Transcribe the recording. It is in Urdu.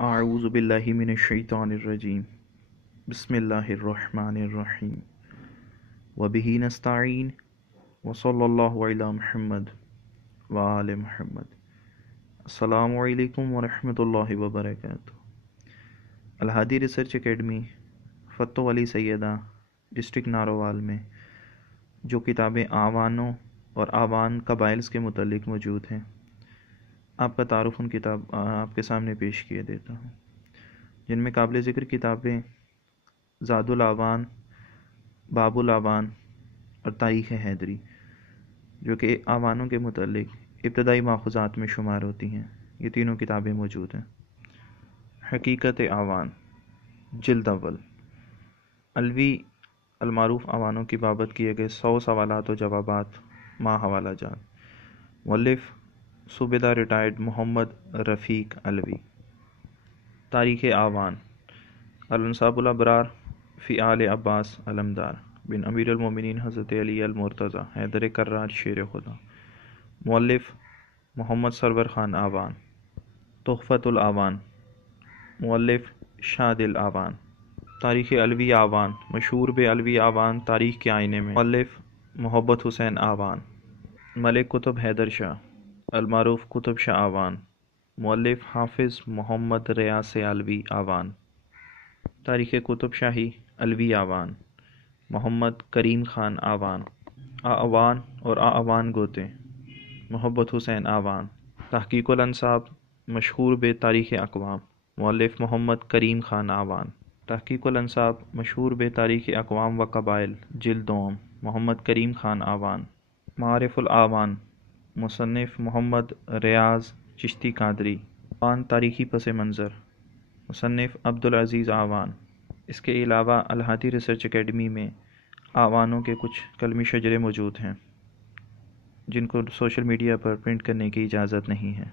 اعوذ باللہ من الشیطان الرجیم بسم اللہ الرحمن الرحیم وبہ نستعین وصلی اللہ علی محمد وآل محمد۔ السلام علیکم ورحمۃ اللہ وبرکاتہ۔ الھادی ریسرچ اکیڈمی فتح علی سیدہ ڈسٹرکٹ ناروال میں جو کتابیں اعوانوں اور اعوان قبائل کے متعلق موجود ہیں، آپ کا تعارف ان کتاب آپ کے سامنے پیش کیے دیتا ہوں، جن میں قابل ذکر کتابیں زاد الاعوان، باب الاعوان اور تاریخ حیدری، جو کہ اعوانوں کے متعلق ابتدائی ماخوذات میں شمار ہوتی ہیں۔ یہ تینوں کتابیں موجود ہیں۔ حقیقت اعوان، جلد اول، الوی المعروف اعوانوں کی بابت کیے گئے 100 سوالات و جوابات ما حوالہ جات، مؤلف صوبیدہ ریٹائرڈ محمد رفیق الوی۔ تاریخ اعوان، الانساب الابرار فی آل عباس علمدار بن امیر المومنین حضرت علی المرتضی حیدر کرار شیر خدا، مؤلف محمد سرور خان اعوان۔ تحفۃ الاعوان، مؤلف شاد الاعوان۔ تاریخ الوی اعوان، مشہور بے الوی اعوان تاریخ کے آئینے میں، مؤلف محبت حسین اعوان۔ ملک قطب حیدر شاہ المعروف قطب شاہ اعوان، مؤلف حافظ محمد ریاض الوی اعوان۔ تاریخ قطب شاہی الوی اعوان، محمد کریم خان اعوان۔ اعوان اور اعوان گوتے، محبت حسین اعوان۔ تحقیق الانساب، مشہور بے تاریخ اقوام، مؤلف محمد کریم خان اعوان۔ تحقیق الانساب، مشہور بے تاریخ اقوام و قبائل، جلد دوم، محمد کریم خان اعوان۔ معارف الاعوان، مصنف محمد ریاض چشتی قادری۔ اعوان تاریخی پس منظر، مصنف عبدالعزیز اعوان۔ اس کے علاوہ الھادی ریسرچ اکیڈمی میں اعوانوں کے کچھ قلمی شجرے موجود ہیں، جن کو سوشل میڈیا پر پرنٹ کرنے کی اجازت نہیں ہے۔